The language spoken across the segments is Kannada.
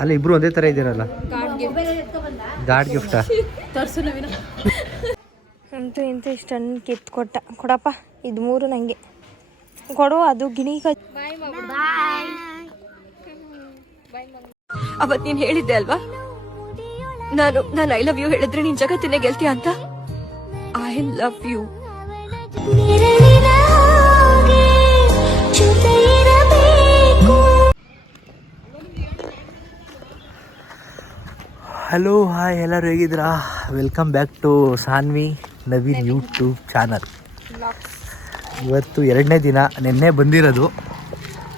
ಅಲ್ಲ ಇಬ್ರು ಒಂದೇ ಥರ ಇದ್ದೀರಲ್ಲ. ಗಾಡ್ ಗಿಫ್ಟಾ ಅಂತೂ ಇಂತೂ ಇಷ್ಟನ್ನು ಕಿತ್ತು ಕೊಡಪ್ಪ. ಇದು 3 ನನಗೆ ಕೊಡು. ಅದು ಗಿಣಿ ಅವತ್ತು ನೀನು ಹೇಳಿದ್ದೆ ಅಲ್ವಾ, ನಾನು ಐ ಲವ್ ಯು ಹೇಳಿದ್ರೆ ನೀನ್ ಜಗತ್ತಿನ ಗೆಲ್ತೀಯ ಅಂತ. I love you. Hello hi, ಎಲ್ಲರೂ ಹೇಗಿದ್ದೀರಾ? Welcome back to Saanvi Naveen YouTube channel. ಇವತ್ತು 2ನೇ ದಿನ. ನಿನ್ನೆ ಬಂದಿರೋದು,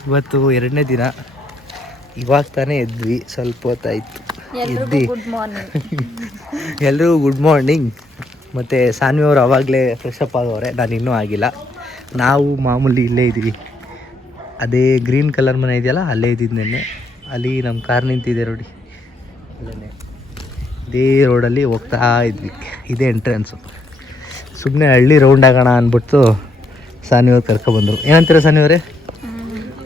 ಇವತ್ತು 2ನೇ ದಿನ. ಇವಾಗ ತಾನೇ ಎದ್ವಿ, ಸ್ವಲ್ಪ ಹೊತ್ತಾಯಿತು ಎದ್ದು. ಎಲ್ರಿಗೂ ಗುಡ್ ಮಾರ್ನಿಂಗ್. ಮತ್ತು ಸಾನ್ವಿ ಅವರು ಆವಾಗಲೇ ಫ್ರೆಶ್ ಅಪ್ ಆಗೋರೆ, ನಾನು ಇನ್ನೂ ಆಗಿಲ್ಲ. ನಾವು ಮಾಮೂಲಿ ಇಲ್ಲೇ ಇದ್ದೀವಿ, ಅದೇ ಗ್ರೀನ್ ಕಲರ್ ಮನೆ ಇದೆಯಲ್ಲ ಅಲ್ಲೇ ಇದ್ದಿದ್ದು ನೆನ್ನೆ. ಅಲ್ಲಿ ನಮ್ಮ ಕಾರ್ ನಿಂತಿದೆ ನೋಡಿ, ಅಲ್ಲೇ ಇದೇ ರೋಡಲ್ಲಿ ಹೋಗ್ತಾ ಇದ್ವಿ. ಇದೇ ಎಂಟ್ರೆನ್ಸು. ಸುಮ್ಮನೆ ಹಳ್ಳಿ ರೌಂಡ್ ಆಗೋಣ ಅಂದ್ಬಿಟ್ಟು ಸಾನಿಯವ್ರು ಕರ್ಕೊಬಂದರು. ಏನಂತೀರ ಸಾನಿಯವರೇ?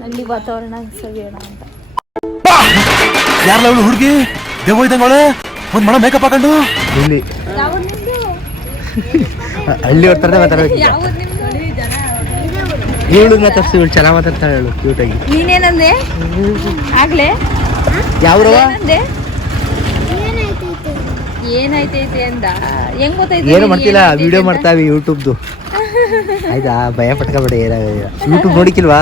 ಅಲ್ಲಿ ವಾತಾವರಣ ಸವಿಯೋಣ ಅಂತ. ಯಾರಲ್ಲ ಅವಳು ಹುಡುಗಿ ದೇವ ಇದ್ದಂಗೆ ಒಂದು ಮಳ ಮೇಕಪ್ ಹಾಕೊಂಡು ಇಲ್ಲಿ ಹಳ್ಳಿ ಹೊರ್ತಾರೆ ಮಾತಾಡೋದು. ಇವಳು ಮಾತಾಡ್ಸಿ, ಇವಳು ಚೆನ್ನಾಗಿ ಮಾತಾಡ್ತಾಳೆ, ಹೇಳು ಕ್ಯೂಟಾಗಿ. ನೀನೇನಂದೆ ಆಗ್ಲೇ? ಯಾವ ಏನಾಯ್ತೈತೆ ಅಂದ? ಹೆಂಗ್ ಗೊತ್ತಾಯ್ತು? ಏನು ಮಾಡ್ತಿಲ್ಲ, ವಿಡಿಯೋ ಮಾಡ್ತಾವಿ ಯೂಟ್ಯೂಬ್ದು. ಆಯ್ತಾ, ಭಯ ಪಟ್ಕೊಬೇಡ, ಏನಾಗಿಲ್ಲ. ಯೂಟ್ಯೂಬ್ ನೋಡಿಕಿಲ್ವಾ?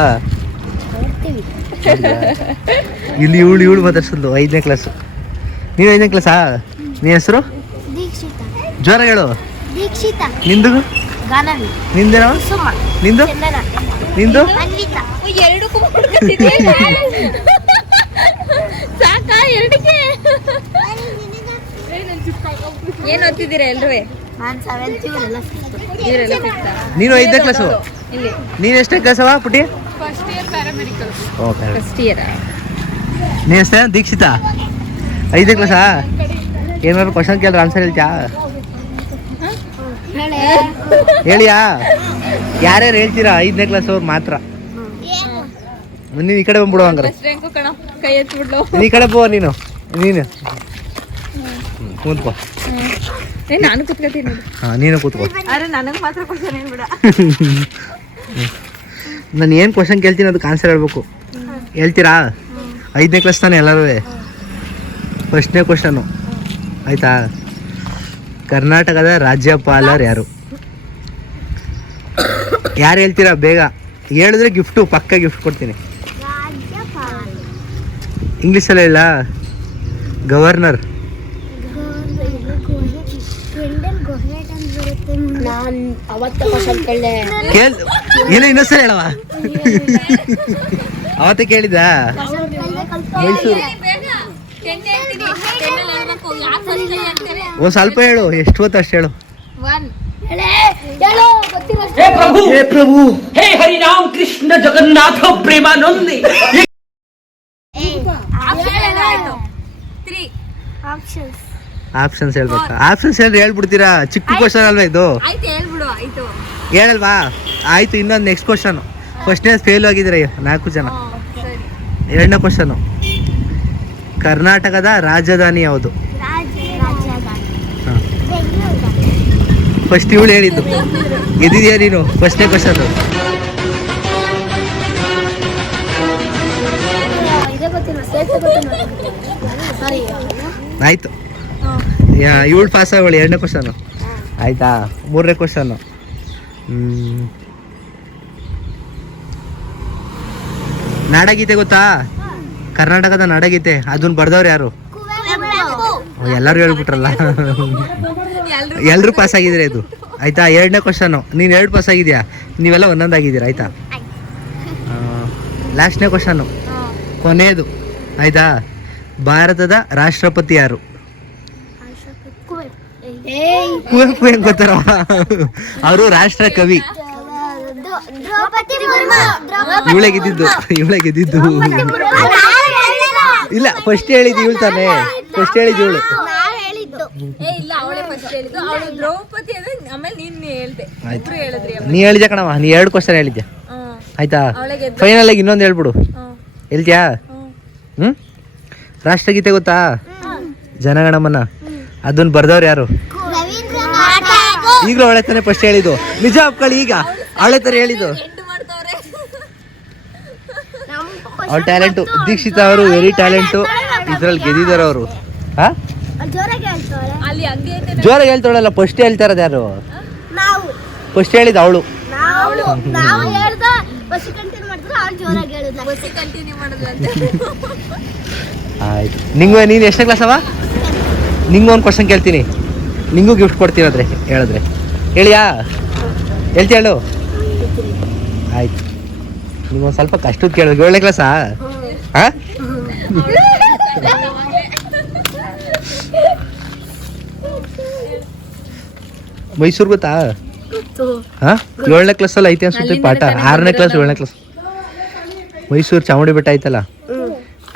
ಇಲ್ಲಿ ಇವಳು ಮಾತಾಡ್ಸೋದು 5ನೇ ಕ್ಲಾಸು. ನೀವು 5ನೇ ಕ್ಲಾಸಾ? ನೀ ಹೆಸರು? ಜ್ವರ ಹೇಳು. ನಿಂದು? ನಿಂದೇನೋ? ನಿಂದು? ನಿಂದು? ಸಾಕಾ ಎರಡಕ್ಕೆ? ಏನ್ ಓದ್ತಿದ್ದೀರಾ ಎಲ್ರೂ? ನೀನು 5ನೇ ಕ್ಲಾಸು? ನೀನು ಎಷ್ಟನೇ ಕ್ಲಾಸವ ಪುಟಿ? First year paramedical. First year. ನೀನು ಎಷ್ಟೇ? ದೀಕ್ಷಿತಾ 5ನೇ ಕ್ಲಾಸಾ? ಏನಾದ್ರು ಕ್ವಶನ್ ಕೇಳಿದ್ರೆ ಆನ್ಸರ್ ಹೇಳ್ತೀಯಾ? ಹೇಳಿಯಾ? ಯಾರ್ಯಾರು ಹೇಳ್ತೀರಾ? 5ನೇ ಕ್ಲಾಸ್ ಅವ್ರು ಮಾತ್ರ. ನೀನು ಈ ಕಡೆ ಬಂದ್ಬಿಡು, ಹಂಗಾರೆ ಕೈ ಎತ್ಬಿಡ್ಲು. ಈ ಕಡೆ ಬೋ. ನೀನು ಕೂತ್ಕೋ. ನಾನು ಕೂತ್ಕೊತೀನಿ. ಹಾಂ, ನೀನು ಕೂತ್ಕೋ. ಅರೆ ನನಗೆ ಮಾತ್ರ ಕ್ವಶನ್ ಹೇಳ್ಬಿಡ. ನಾನು ಏನು ಕ್ವಶನ್ ಕೇಳ್ತೀನಿ ಅದಕ್ಕೆ ಆನ್ಸರ್ ಹೇಳ್ಬೇಕು. ಹೇಳ್ತೀರಾ? 5ನೇ ಕ್ಲಾಸ್ ತಾನೆ ಎಲ್ಲರೂ. ಫಸ್ಟ್ನೇ ಕ್ವಶನು ಆಯಿತಾ? ಕರ್ನಾಟಕದ ರಾಜ್ಯಪಾಲರು ಯಾರು? ಯಾರು ಹೇಳ್ತೀರಾ? ಬೇಗ ಹೇಳಿದ್ರೆ ಗಿಫ್ಟು, ಪಕ್ಕ ಗಿಫ್ಟ್ ಕೊಡ್ತೀನಿ. ಇಂಗ್ಲೀಷಲ್ಲಿ ಹೇಳ. ಗವರ್ನರ್. ಏನೋ ಇನ್ನೊಂದ್ಸಲ ಹೇಳವ. ಅವತ್ತೇ ಕೇಳಿದ. ಒಂದು ಸ್ವಲ್ಪ ಹೇಳು, ಎಷ್ಟು ಹೊತ್ತು ಅಷ್ಟು ಹೇಳು. हे प्रभु हे हरि राम कृष्ण जगन्नाथ प्रेमानंद. ಆಪ್ಷನ್ಸ್ ಹೇಳ್ಬೇಕಾ? ಆಪ್ಷನ್ಸ್ ಹೇಳ್ಬಿಡ್ತೀರಾ? ಚಿಕ್ಕ ಕ್ವಶನ್ ಅಲ್ವಾ ಇದು? ಹೇಳಲ್ವಾ? ಆಯ್ತು, ಇನ್ನೊಂದು ನೆಕ್ಸ್ಟ್ ಕ್ವಶನ್. ಫಸ್ಟ್ನೇ ಫೇಲ್ ಆಗಿದ್ರೆ 4 ಜನ. 2ನೇ ಕ್ವಶನು, ಕರ್ನಾಟಕದ ರಾಜಧಾನಿ ಯಾವುದು? ಫಸ್ಟ್ ಇವಳು ಹೇಳಿದ್ದು. ಗೆದ್ದಿದ್ಯಾ ನೀನು? ಫಸ್ಟ್ನೇ ಕ್ವಶನ್. ಆಯ್ತು, ಇವಳು ಪಾಸ್ ಆಗೋಳಿ. 2ನೇ ಕ್ವಶನು ಆಯ್ತಾ? 3ನೇ ಕ್ವಶನು, ನಾಡಗೀತೆ ಗೊತ್ತಾ? ಕರ್ನಾಟಕದ ನಾಡಗೀತೆ ಅದನ್ನ ಬರ್ದವ್ರು ಯಾರು? ಎಲ್ಲರೂ ಹೇಳ್ಬಿಟ್ರಲ್ಲ, ಎಲ್ಲರೂ ಪಾಸ್ ಆಗಿದ್ದೀರಾ ಇದು. ಆಯ್ತಾ? 2ನೇ ಕ್ವಶನು. ನೀನು 2 ಪಾಸ್ ಆಗಿದ್ಯಾ, ನೀವೆಲ್ಲ ಒಂದೊಂದಾಗಿದ್ದೀರಾ. ಆಯ್ತಾ? ಲಾಸ್ಟ್ನೇ ಕ್ವಶನು, ಕೊನೆಯದು. ಆಯ್ತಾ? ಭಾರತದ ರಾಷ್ಟ್ರಪತಿ ಯಾರು? ಕುವೆಂಪು. ಹೆಂಗ್ ಗೊತ್ತಾರ? ಅವರು ರಾಷ್ಟ್ರ ಕವಿ. ಇವಳೆ ಗೆದ್ದಿದ್ದು. ಇಲ್ಲ, ಫಸ್ಟ್ ಹೇಳಿದ್ದು ಇವಳು ತಾನೆ. ಫಸ್ಟ್ ಹೇಳಿದ್ದು ಇವಳು. ನೀ ಹೇಳಿದ್ಯಾ ಕಣವ, ನೀ 2 ಕ್ವಶನ್ ಹೇಳಿದ್ಯಾ. ಆಯ್ತಾ? ಫೈನಲ್ ಆಗಿ ಇನ್ನೊಂದು ಹೇಳ್ಬಿಡು. ಹೇಳ್ತೀಯಾ? ರಾಷ್ಟ್ರಗೀತೆ ಗೊತ್ತಾ? ಜನಗಣಮನ. ಅದನ್ನ ಬರ್ದವ್ರು ಯಾರು? ಈಗಲೂ ಅವಳೆ ತಾನೇ ಫಸ್ಟ್ ಹೇಳಿದ್ದು. ನಿಜ ಒಪ್ಕೊಳ್ಳಿ, ಈಗ ಅವಳೆ ತರ ಹೇಳಿದ್ದು. ಅವ್ರ ಟ್ಯಾಲೆಂಟು. ದೀಕ್ಷಿತಾ ಅವರು ವೆರಿ ಟ್ಯಾಲೆಂಟು. ಇದ್ರಲ್ಲಿ ಗೆದ್ದಿದ್ದಾರೆ ಅವರು. ಹಾ, ಜೋರಾಗಿ ಹೇಳ್ತಾಳಲ್ಲ. ಫಸ್ಟ್ ಹೇಳ್ತಾ ಇರೋದು ಯಾರು? ಫಸ್ಟ್ ಹೇಳಿದ ಅವಳು. ಆಯ್ತು. ನೀನು ಎಷ್ಟನೇ ಕ್ಲಾಸ್ ಅವ? ನಿಂಗೂ ಒಂದು ಕ್ವಶನ್ ಕೇಳ್ತೀನಿ, ನಿಂಗೂ ಗಿಫ್ಟ್ ಕೊಡ್ತೀನಿ ಅದ್ರೆ ಹೇಳಿದ್ರೆ. ಹೇಳಿಯಾ? ಹೇಳ್ತಿ ಹೇಳು. ಆಯ್ತು, ನಿಂಗೊಂದು ಸ್ವಲ್ಪ ಕಷ್ಟದ ಕೇಳಿದ್ರು. 7ನೇ ಕ್ಲಾಸಾ? ಹಾಂ, ಮೈಸೂರು ಗೊತ್ತಾ? ಹಾಂ, 7ನೇ ಕ್ಲಾಸಲ್ಲಿ ಐತೆ ಅನ್ಸುತ್ತೆ ಪಾಠ. 6ನೇ ಕ್ಲಾಸ್ 7ನೇ ಕ್ಲಾಸ್. ಮೈಸೂರು ಚಾಮುಂಡಿ ಬೆಟ್ಟ ಐತಲ್ಲ,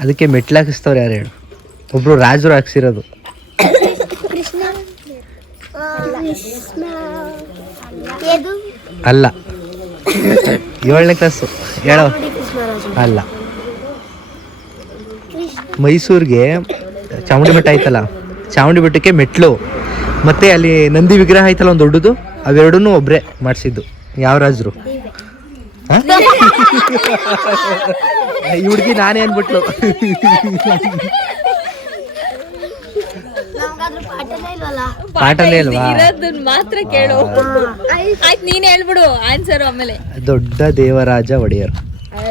ಅದಕ್ಕೆ ಮೆಟ್ಲು ಹಾಕಿಸ್ತವ್ರು ಯಾರು ಹೇಳು? ಒಬ್ರು ರಾಜರು ಹಾಕ್ಸಿರೋದು. ಅಲ್ಲ, 7ನೇ ಕ್ಲಾಸು. ಹೇಳೋ. ಅಲ್ಲ, ಮೈಸೂರಿಗೆ ಚಾಮುಂಡಿ ಬೆಟ್ಟ ಐತಲ್ಲ, ಚಾಮುಂಡಿ ಬೆಟ್ಟಕ್ಕೆ ಮೆಟ್ಲು ಮತ್ತೆ ಅಲ್ಲಿ ನಂದಿ ವಿಗ್ರಹ ಐತಲ್ಲ ಒಂದು ದೊಡ್ಡದು, ಅವೆರಡೂ ಒಬ್ರೆ ಮಾಡಿಸಿದ್ದು. ಯಾವ ರಾಜರು? ಈ ಹುಡುಗಿ ನಾನೇ ಅನ್ಬಿಟ್ಲು. ಪಾಠನೇ ಇಲ್ವಾ? ಮಾತ್ರ ಕೇಳು. ಆಯ್ತು, ನೀನ್ ಹೇಳ್ಬಿಡು ಆನ್ಸರ್. ಆಮೇಲೆ ದೊಡ್ಡ ದೇವರಾಜ ಒಡೆಯರ್,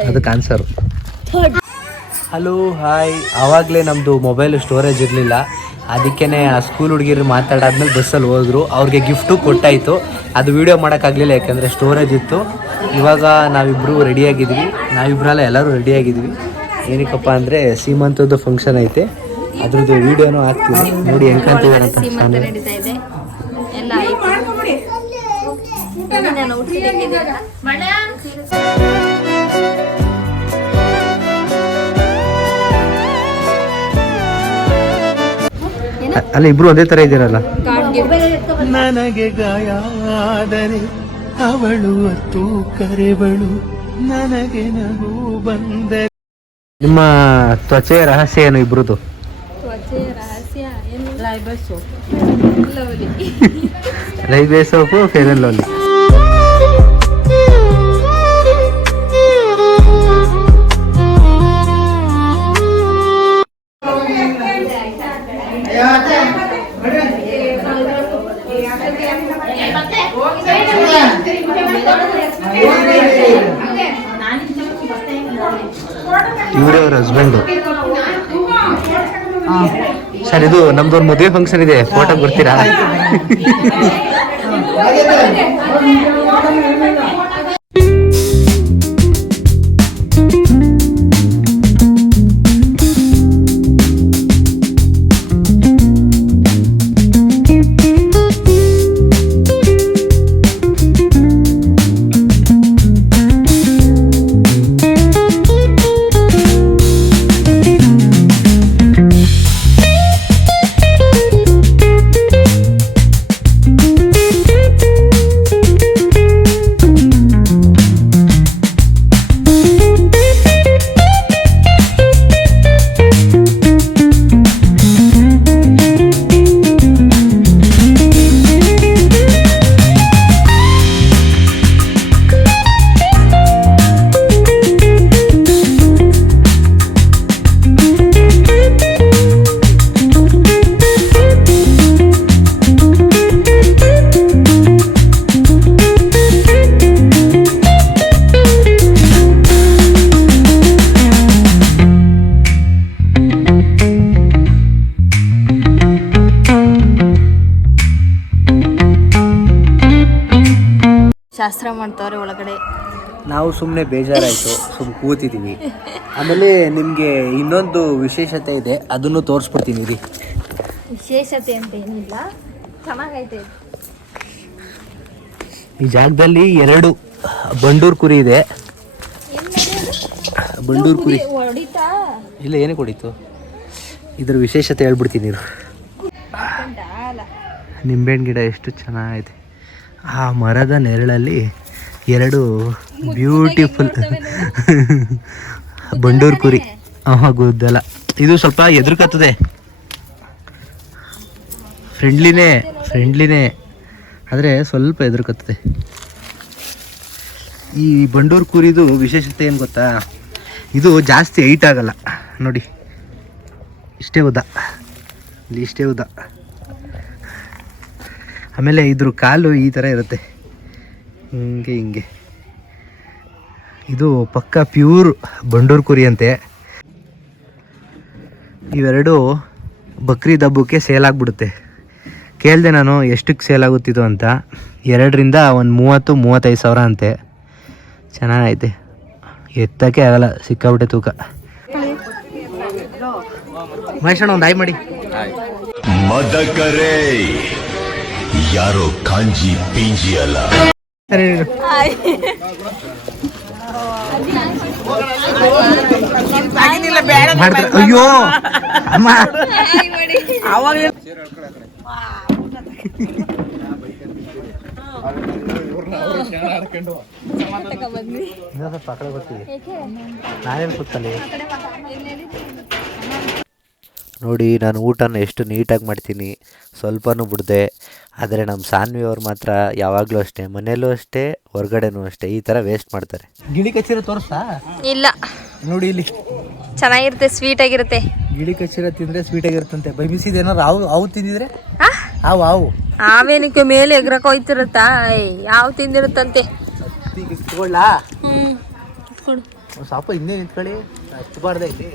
ಅದಕ್ಕೆ ಆನ್ಸರು. Hello, hi. ಆವಾಗಲೇ ನಮ್ಮದು ಮೊಬೈಲ್ ಸ್ಟೋರೇಜ್ ಇರಲಿಲ್ಲ, ಅದಕ್ಕೇ ಆ ಸ್ಕೂಲ್ ಹುಡುಗಿರು ಮಾತಾಡಾದ್ಮೇಲೆ ಬಸ್ಸಲ್ಲಿ ಹೋದ್ರು. ಅವ್ರಿಗೆ ಗಿಫ್ಟು ಕೊಟ್ಟಾಯಿತು. ಅದು ವೀಡಿಯೋ ಮಾಡೋಕ್ಕಾಗಲಿಲ್ಲ, ಯಾಕಂದರೆ ಸ್ಟೋರೇಜ್ ಇತ್ತು. ಇವಾಗ ನಾವಿಬ್ಬರು ರೆಡಿಯಾಗಿದ್ವಿ. ನಾವಿಬ್ಬರಲ್ಲ, ಎಲ್ಲರೂ ರೆಡಿಯಾಗಿದ್ವಿ. ಏನಕ್ಕಪ್ಪ ಅಂದರೆ ಸೀಮಂತದ್ದು ಫಂಕ್ಷನ್ ಐತೆ, ಅದ್ರದ್ದು ವೀಡಿಯೋನೂ ಹಾಕ್ತೀವಿ. ನೋಡಿ ಹೆಂಗೆ ಕಾಣ್ತಿದ್ದಾರೆ ಅಂತ. ನಡೀತಾ ಇದೆ ಎಲ್ಲ ಅಲ್ಲ, ಇಬ್ರು ಒಂದೇ ತರ ಇದ್ದೀರಲ್ಲ. ನನಗೆ ಗಾಯ ಆದರೆ ಅವಳು ಅತ್ತು ಕರೆವಳು, ನನಗೆ ನಗು ಬಂದರೆ. ನಿಮ್ಮ ತ್ವಚೆಯ ರಹಸ್ಯ ಏನು ಇಬ್ರದ್ದು? ಲೈಬೆ ಸೋಪು, ಫೇರ್ ಅಂಡ್ ಲವ್ಲಿ. ಇವರೇ ಅವ್ರ ಹಸ್ಬೆಂಡು. ಸರ್, ಇದು ನಮ್ದೊಂದು ಮದುವೆ ಫಂಕ್ಷನ್ ಇದೆ, ಫೋಟೋ ಬರ್ತೀರಾ? ಶಾಸ್ತ್ರ ಮಾಡ್ತಾವ್ರೆ ಒಳಗಡೆ. ನಾವು ಸುಮ್ಮನೆ ಬೇಜಾರಾಯಿತು, ಸುಮ್ಮನೆ ಕೂತಿದ್ದೀವಿ. ಆಮೇಲೆ ನಿಮಗೆ ಇನ್ನೊಂದು ವಿಶೇಷತೆ ಇದೆ, ಅದನ್ನು ತೋರಿಸ್ಬಿಡ್ತೀನಿ. ರೀ, ವಿಶೇಷತೆ ಅಂತ ಏನಿಲ್ಲ, ಚೆನ್ನಾಗೈತೆ. ಈ ಜಾಗದಲ್ಲಿ 2 ಬಂಡೂರು ಕುರಿ ಇದೆ. ಬಂಡೂರು ಕುರಿ ಇಲ್ಲ, ಏನೇ ಕೊಡಿತು. ಇದ್ರ ವಿಶೇಷತೆ ಹೇಳ್ಬಿಡ್ತೀನಿ. ನಿಂಬೆಹಣ್ಣು ಗಿಡ ಎಷ್ಟು ಚೆನ್ನಾಗೈತೆ. ಆ ಮರದ ನೆರಳಲ್ಲಿ 2 ಬ್ಯೂಟಿಫುಲ್ ಬಂಡೂರು ಕುರಿ. ಗುದ್ದಲ ಇದು ಸ್ವಲ್ಪ ಎದುರುಕತ್ತದೆ, ಫ್ರೆಂಡ್ಲಿನೇ ಆದರೆ ಸ್ವಲ್ಪ ಎದುರುಕತ್ತದೆ. ಈ ಬಂಡೂರು ಕುರಿದು ವಿಶೇಷತೆ ಏನು ಗೊತ್ತಾ, ಇದು ಜಾಸ್ತಿ ಹೈಟ್ ಆಗಲ್ಲ ನೋಡಿ, ಇಷ್ಟೇ ಉದ್ದ, ಇಲ್ಲಿ ಇಷ್ಟೇ ಉದ್ದ. ಆಮೇಲೆ ಇದ್ರ ಕಾಲು ಈ ಥರ ಇರುತ್ತೆ, ಹಿಂಗೆ. ಇದು ಪಕ್ಕ ಪ್ಯೂರ್ ಬಂಡೂರು ಕುರಿ ಅಂತೆ. ಇವೆರಡು ಬಕ್ರೀದ್ ಹಬ್ಬಕ್ಕೆ ಸೇಲ್ ಆಗಿಬಿಡುತ್ತೆ. ಕೇಳಿದೆ ನಾನು ಎಷ್ಟಕ್ಕೆ ಸೇಲ್ ಆಗುತ್ತಿದ್ದು ಅಂತ, 2ರಿಂದ ಒಂದು 30-35 ಸಾವಿರ ಅಂತೆ. ಚೆನ್ನಾಗೈತೆ, ಎತ್ತಕ್ಕೆ ಆಗಲ್ಲ, ಸಿಕ್ಕಾಬಿಟ್ಟೆ ತೂಕ. ಮಹೇಶಣ್ಣ ಒಂದು ಆಯ್ ಮಾಡಿ. ಮದಕರೇ ಯಾರೋ ಕಾಂಜಿ ಪಿಂಜಿ ಅಲ್ಲ. ಅಯ್ಯೋ ಅಮ್ಮ, ನಾನೇನು ಕೂತಲ್ಲಿ ನೋಡಿ. ನಾನು ಊಟನ ಎಷ್ಟು ನೀಟಾಗಿ ಮಾಡ್ತೀನಿ, ಸ್ವಲ್ಪನೂ ಬಿಡದೆ. ಆದರೆ ನಮ್ಮ ಸಾನ್ವಿ ಅವ್ರು ಮಾತ್ರ ಯಾವಾಗಲೂ ಅಷ್ಟೇ, ಮನೆಯಲ್ಲೂ ಅಷ್ಟೇ, ಹೊರಗಡೆನೂ ಅಷ್ಟೇ, ಈ ಥರ ವೇಸ್ಟ್ ಮಾಡ್ತಾರೆ. ಗಿಳಿ ಕಚ್ಚಿರೋ ತೋರಿಸ್ತಾ? ಇಲ್ಲ ನೋಡಿ ಇಲ್ಲಿ ಚೆನ್ನಾಗಿರುತ್ತೆ, ಸ್ವೀಟ್ ಆಗಿರುತ್ತೆ. ಗಿಳಿ ಕಚ್ಚಿರೋ ತಿಂದರೆ ಸ್ವೀಟ್ ಆಗಿರುತ್ತಂತೆ. ಬೈ ಮಿಸಿದೇನಾರು ಹಾವು ತಿಂದಿದ್ರೆ? ಹಾವು ಆವೇನಕ್ಕೆ ಮೇಲೆ ಎಗ್ರಕ್ಕೆ ಹೋಯ್ತಿರುತ್ತಾ? ಯಾವ ತಿಂದಿರುತ್ತಂತೆ. ತಗೊಳ್ಳಾ? ಕೊಡು. ಸಾಪ ಹಿಂದೆ ನಿಂತ್ಕೊಳ್ಳಿ, ಹಚ್ಚಬಾರ್ದ ಇಲ್ಲಿ.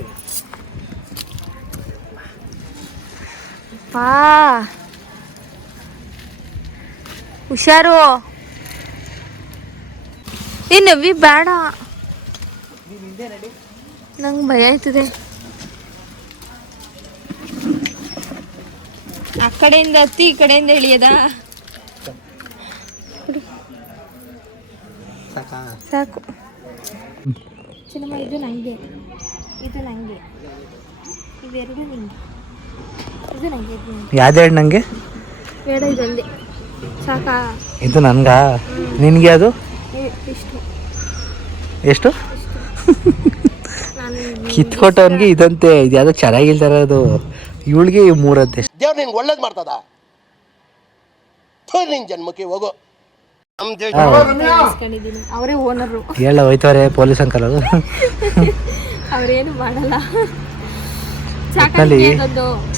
ಹುಷಾರು, ನವಿ ಬೇಡ, ನಂಗೆ ಭಯ ಆಯ್ತದೆ. ಆ ಕಡೆಯಿಂದ ಹತ್ತಿ ಈ ಕಡೆಯಿಂದ ಇಳಿಯದ ಸಾಕು. ಸಿನಿಮಾ ಇದು ನಂಗೆ, ಇದು ನಂಗೆ, ಇವೆರಡು ನಿಂಗೆ, ಇದು ನಂಗೆ, ಯಾವ್ದು ನಂಗೆ ಬೇಡ, ಇದೊಂದೇ ಸಾಕಾ? ಇದು ನನ್ಗ, ನಿನ್ಗೆ ಅದು ಇಷ್ಟು ಎಷ್ಟು? ಕಿತ್ಕೊಟ್ಟವನ್ಗೆ ಇದಂತೆ, ಇದು ಯಾವ್ದೋ ಚೆನ್ನಾಗಿಲ್ತಾರ ಅದು. ಇವಳಿಗೆ 3 ಅಂತೆ. ದೇವ್ರು ನಿನ್ಗೆ ಒಳ್ಳೇದು ಮಾಡ್ತದ, ನಿನ್ ಜನ್ಮಕ್ಕೆ ಹೋಗೋ. ಅವರೇ ಓನರು, ಹೇಳ ಹೋಯ್ತವ್ರೆ ಪೊಲೀಸ್ ಅಂಕಲ್. ಅದು ಅವ್ರೇನು ಮಾಡಲ್ಲ.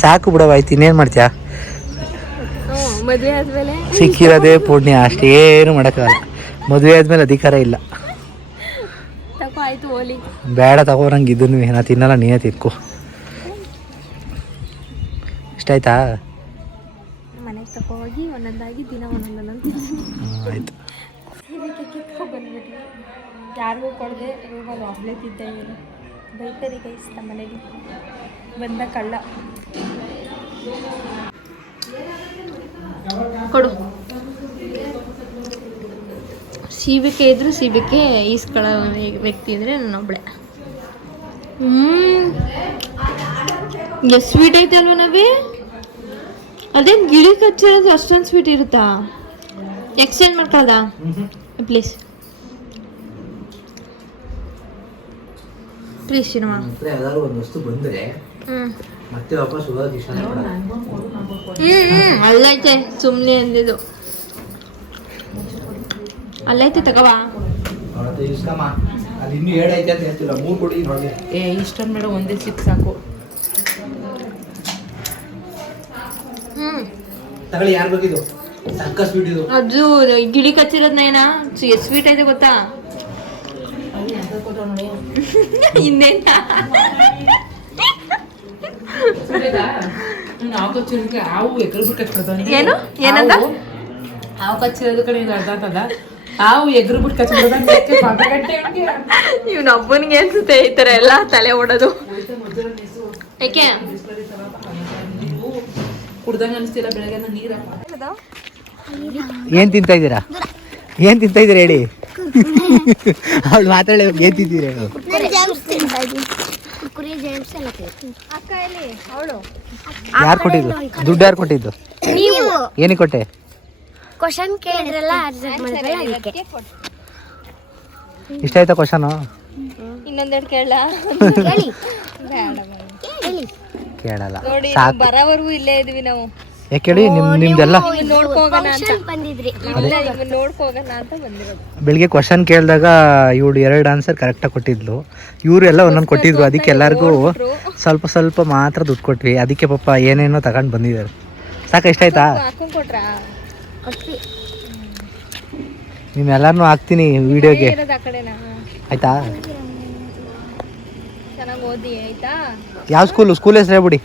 ಸಾಕು ಬಿಡವಾಯ್ತು, ಇನ್ನೇನು ಮಾಡ್ತೀಯ? ಮದುವೆ ಆದ್ಮೇಲೆ ಸಿಕ್ಕಿರೋದೇ ಪುಣ್ಯ, ಅಷ್ಟೇನು ಮಾಡೋಕ್ಕಾಗಲ್ಲ. ಮದುವೆ ಆದ್ಮೇಲೆ ಅಧಿಕಾರ ಇಲ್ಲ. ತಗೋ ಆಯ್ತು, ಹೋಲಿ ಬೇಡ ತಗೋ, ನಂಗೆ ಇದನ್ನು ನಾ ತಿನ್ನಲ್ಲ, ನೀನೇ ತಿನ್ಕೋ. ಇಷ್ಟ ಆಯ್ತಾ? ಮನೆಗೆ ತಗೋಗಿ ಒಂದೊಂದಾಗಿ ದಿನ ಒಂದೊಂದೊಂದು ಆಯ್ತು. ಇದಕ್ಕೆ ಕಿತ್ಕೊಂಡು ಬಂದ್ಬಿಟ್ಟು ಯಾರಿಗೂ ಕೊಡದೆ ರೂಮಲ್ಲಿ ಒಬ್ಬಳೇ ತಿದ್ದ. ಏನು ಬೈತರಿ ಗೈಸ್ ನಮ್ಮ ಮನೇಲಿ ಬಂದ ಕಳ್ಳ. ಕೊಡು. ಸೀಬಿಕೆ ಇದ್ರು ಸೀಬಿಕೆ ಈಸ್ಕೊಳ್ಳೋ ವ್ಯಕ್ತಿ ಅಂದರೆ ನನ್ನೊಬ್ಳೆ. ಎಷ್ಟು ಸ್ವೀಟ್ ಐತೆ ಅಲ್ವ ನವಿ? ಅದೇನು ಗಿಳಿ ಕಚ್ಚಿರೋದು ಅಷ್ಟೊಂದು ಸ್ವೀಟ್ ಇರುತ್ತಾ? ಎಕ್ಸ್ಚೇಂಜ್ ಮಾಡ್ಕೊಳ್ಳೋದಾ ಪ್ಲೀಸ್? ಪ್ಲೀಸ್ ಸಿನಿಮಾ ಯಾವ್ದಾದ್ರು ಒಂದು ವಸ್ತು ಬಂದರೆ ಮತ್ತೆ ವಾಪಸ್ ಹೋಗೋದು ಇಷ್ಟ. ಅಲ್ಲೈತೆ, ಸುಮ್ಮನೆ ಅಂದಿದ್ದು ಅಲ್ಲೈತೆ, ತಗೋವಾ. ಇಸ್ಕಮ್ಮ, ಅಲ್ಲಿ ಇನ್ನೂ 7 ಐತೆ ಅಂತ ಹೇಳ್ತಿಲ್ಲ, 3 ಕೊಡಿ ನೋಡಿ. ಇಷ್ಟೊಂದು ಮೇಡಮ್ ಒಂದೇ ಸಿಕ್ ಸಾಕು. ತಗೊಳ್ಳಿ, ಯಾರು ಬೇಕಿದು? ಸಕ್ಕ ಸ್ವೀಟ್ ಇದು. ಅದು ಗಿಳಿ ಕಚ್ಚಿರೋದ್ನೇನಾ? ಎಷ್ಟು ಸ್ವೀಟ್ ಐತೆ ಗೊತ್ತಾ? ಇನ್ನೇನ ನಾವು ಕಚ್ಚಿರೋದಕ್ಕೆ ಹಾವು ಎಗ್ರು ಬಿಟ್ಟು ಕಚ್ಕೊತಾನೆ. ಏನು ಏನಂದ? ಹಾವು ಕಚ್ಚಿರೋದು ಕಡೆ ಅರ್ಧ ಅಂತದ, ಹಾವು ಎಗ್ರು ಬಿಟ್ಟು ಕಚ್ಬಿಡೋದಂಗೆ. ಇವನೊಬ್ಬನಿಗೆ ಅನ್ಸುತ್ತೆ ಈ ಥರ ಎಲ್ಲ ತಲೆ ಓಡೋದು. ಯಾಕೆ ಕುಡ್ದಂಗೆ ಅನಿಸ್ತಿಲ್ಲ ಬೆಳಗ್ಗೆ ನೀರಪ್ಪ. ಏನು ತಿಂತಾ ಇದ್ದೀರಾ? ಏನು ತಿಂತಾ ಇದ್ದೀರಾ ಹೇಳಿ? ಅವಳು ಮಾತಾಡಿ, ಏನು ತಿಂತೀರಿ? ಯಾರು ಕೊಟ್ಟಿದ್ದು ದುಡ್ಡು? ಯಾರು ಕೊಟ್ಟಿದ್ದು? ಏನಕ್ಕೆ ಕೊಟ್ಟೆ? ಕ್ವಶನ್ ಕೇಳಿದ್ರಲ್ಲ, ಇಷ್ಟ ಆಯ್ತಾ ಕ್ವಶನು? ಇನ್ನೊಂದೆರಡು ಕೇಳ. ಹೇಳಿ ಕೇಳಲ್ಲ. ನೋಡಿ ಸಾಕು. ಬರೋವರೆಗೂ ಇಲ್ಲೇ ಇದೀವಿ ನಾವು. ಯಾಕೆ ಹೇಳಿ ನಿಮ್ದೆಲ್ಲ ನೋಡ್ಕೋಗೋಣ ಅಂತ ಫಂಕ್ಷನ್ ಬಂದಿದ್ರಿ ಇಲ್ಲ ಇವ್ನ ನೋಡ್ಕೋಗೋಣ ಅಂತ ಬಂದಿರೋದು. ಬೆಳಿಗ್ಗೆ ಕ್ವಶನ್ ಕೇಳಿದಾಗ ಇವಳು 2 ಆನ್ಸರ್ ಕರೆಕ್ಟಾಗಿ ಕೊಟ್ಟಿದ್ಲು. ಇವರು ಎಲ್ಲ ಒಂದೊಂದು ಕೊಟ್ಟಿದ್ರು. ಅದಕ್ಕೆ ಎಲ್ಲರಿಗೂ ಸ್ವಲ್ಪ ಸ್ವಲ್ಪ ಮಾತ್ರ ದುಡ್ಡು ಕೊಟ್ವಿ. ಅದಕ್ಕೆ ಪಾಪ ಏನೇನೋ ತಗೊಂಡು ಬಂದಿದ್ದಾರೆ. ಸಾಕ ಇಷ್ಟ ಆಯ್ತಾ? ಹಾಕೊಂಡ್ ಕೊಟ್ರಾ? ಕೊಟ್ವಿ. ನಿಮ್ಮೆಲ್ಲರನ್ನೂ ಹಾಕ್ತೀನಿ ವಿಡಿಯೋಗೆ ಇರೋದು ಆ ಕಡೆನಾ? ಆಯ್ತಾ? ಚೆನ್ನಾಗಿ ಓದಿ ಆಯ್ತಾ? ಯಾವ ಸ್ಕೂಲ್ ಹೆಸರು ಹೇಳ್ಬಿಡಿ.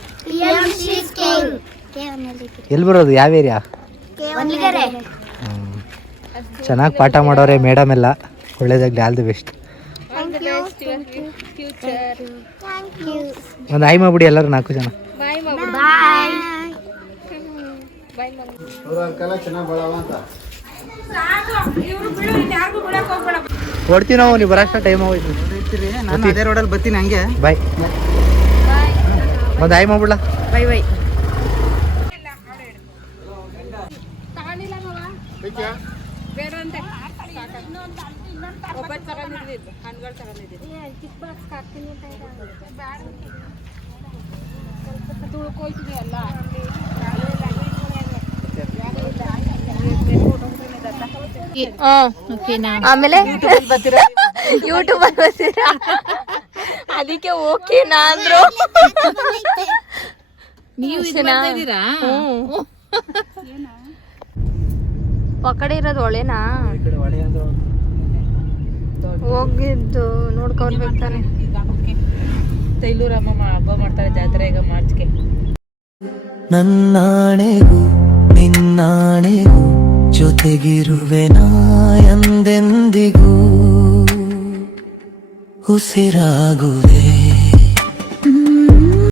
ಎಲ್ಲಿ ಬರೋದು? ಯಾವ ಏರಿಯಾ? ಒಂದ್ಲಿಗೆರೆ. ಚೆನ್ನಾಗಿ ಪಾಠ ಮಾಡೋರೆ ಮೇಡಮ್ ಎಲ್ಲ. ಒಳ್ಳೇದಾಗಲಿ. All the best. All the best your future. ಒಂದು ಆಯ್ ಮಾಡ್ಬಿಡಿ ಎಲ್ಲರೂ 4 ಜನ. ಬಾಯ್ ಮಮ್ಮಿ. ಬಾಯ್. ಬಾಯ್ ಮಮ್ಮಿ. ಹೊಡ್ತೀವಿ ನಾವು. ನೀವು ಬರೋಷ್ಟ ಟೈಮ್ ಆಗೋಯ್ತು. ನಾನು ಅದೇ ರೋಡಲ್ಲಿ ಬರ್ತೀನಿ ಹಂಗೆ. ಬಾಯ್. ಒಂದು ಆಯ್ ಮಾಡ್ಬಿಡ್ಲಾ? Bye bye. ತಗೊಂಡಿಲ್ಲ ಮಾವ? ಬೇರೆ ಅಂತೆ. ಒಬ್ಬಟ್ಟು ತಗೊಂಡಿದ್ವಿ, ಹಣ್ಣುಗಳು ತಗೊಂಡಿದ್ವಿ. ಚಿಕ್ಕ ಬಾಕ್ಸ್ ಹಾಕ್ತೀನಿ ಅಂತ ಸ್ವಲ್ಪ ತುಳ್ಕೊಯ್ತೀವಿ ಅಲ್ಲ. ಆಮೇಲೆ ಯೂಟ್ಯೂಬ್ ಅಲ್ಲಿ ಬರ್ತೀರಾ? ಅದಕ್ಕೆ ಓಕೆನಾ ಅಂದ್ರು. ಪಕಡೆ ಇರೋದು ಒಳ್ಳೆನಾ? ಹೋಗಿದ್ದು ನೋಡ್ಕೊಳ್ಬೇಕು ತಾನೆ. ತೈಲೂರಮ್ಮ ಹಬ್ಬ ಮಾಡ್ತಾರೆ ಜಾತ್ರೆ ಈಗ ಮಾರ್ಚ್ಗೆ. ನನ್ನಾಣೆಗೂ ನಿನ್ನಾಣೆಗೂ ಜೊತೆಗಿರುವೆ ನಾ ಎಂದೆಂದಿಗೂ ಉಸಿರಾಗುವೆ.